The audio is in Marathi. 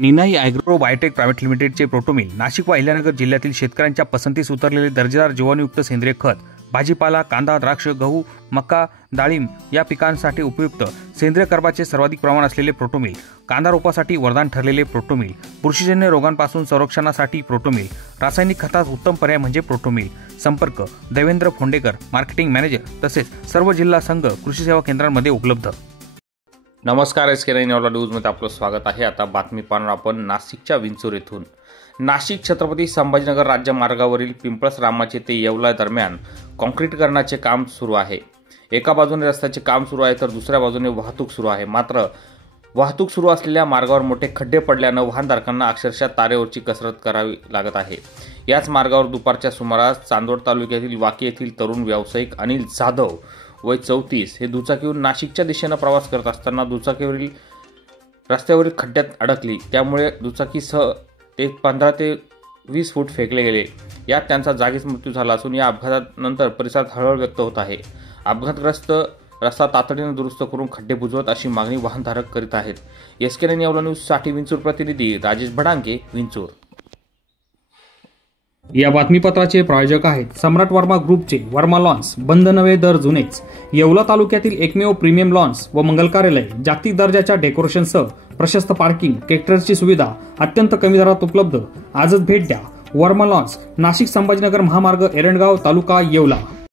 निनाई ॲग्रो बायोटेक प्रायव्हेट लिमिटेडचे प्रोटोमिल नाशिक व अहिल्यानगर जिल्ह्यातील शेतकऱ्यांच्या पसंतीस उतरलेले दर्जेदार जीवाणुयुक्त सेंद्रिय खत, भाजीपाला, कांदा, द्राक्ष, गहू, मका, डाळिंब या पिकांसाठी उपयुक्त सेंद्रिय कर्बाचे सर्वाधिक प्रमाण असलेले प्रोटोमिल, कांदा रोपासाठी वरदान ठरलेले प्रोटोमिल, बुरशीजन्य रोगांपासून संरक्षणासाठी प्रोटोमिल, रासायनिक खतास उत्तम पर्याय म्हणजे प्रोटोमिल। संपर्क देवेंद्र फोंडेकर, मार्केटिंग मॅनेजर, तसेच सर्व जिल्हा संघ कृषी सेवा केंद्रांमध्ये उपलब्ध। नमस्कार, SK9 न्यूजमध्ये आपलं स्वागत आहे। आता बातमी पाहणार आपण नाशिकच्या विंचूर येथून। नाशिक छत्रपती संभाजीनगर राज्य मार्गावरील पिंपळस रामाचे ते येवला दरम्यान काँक्रीटीकरणाचे काम सुरू आहे। एका बाजूने रस्त्याचे काम सुरू आहे तर दुसऱ्या बाजूने वाहतूक सुरू आहे। मात्र वाहतूक सुरू असलेल्या मार्गावर मोठे खड्डे पडल्याने वाहनधारकांना अक्षरशः तारेवरची कसरत करावी लागत आहे। याच मार्गावर दुपारच्या सुमारास चांदवड तालुक्यातील वाकी येथील तरुण व्यावसायिक अनिल जाधव वय 34 हे दुचाकीवरून नाशिकच्या दिशेने प्रवास करत असताना दुचाकीवरील रस्त्यावरील खड्ड्यात अडकली। त्यामुळे दुचाकीसह ते 15 ते 20 फूट फेकले गेले। यात त्यांचा जागीच मृत्यू झाला असून या अपघातानंतर परिसरात हळहळ व्यक्त होत आहे। अपघातग्रस्त रस्ता तातडीने दुरुस्त करून खड्डे बुजवत अशी मागणी वाहनधारक करीत आहेत। SK9 न्यूजसाठी विंचूर प्रतिनिधी राजेश भडांगे, विंचूर। या बातमीपत्राचे प्रायोजक आहेत सम्राट वर्मा ग्रुपचे वर्मा लॉन्स, बंद नवे दर जुनेच, येवला तालुक्यातील एकमेव प्रीमियम लॉन्स व मंगल कार्यालय, जागतिक दर्जाच्या डेकोरेशनसह प्रशस्त पार्किंग, ट्रॅक्टरची सुविधा अत्यंत कमी दरात उपलब्ध। आजच भेट द्या वर्मा लॉन्स, नाशिक संभाजीनगर महामार्ग, एरंडगाव तालुका, येवला।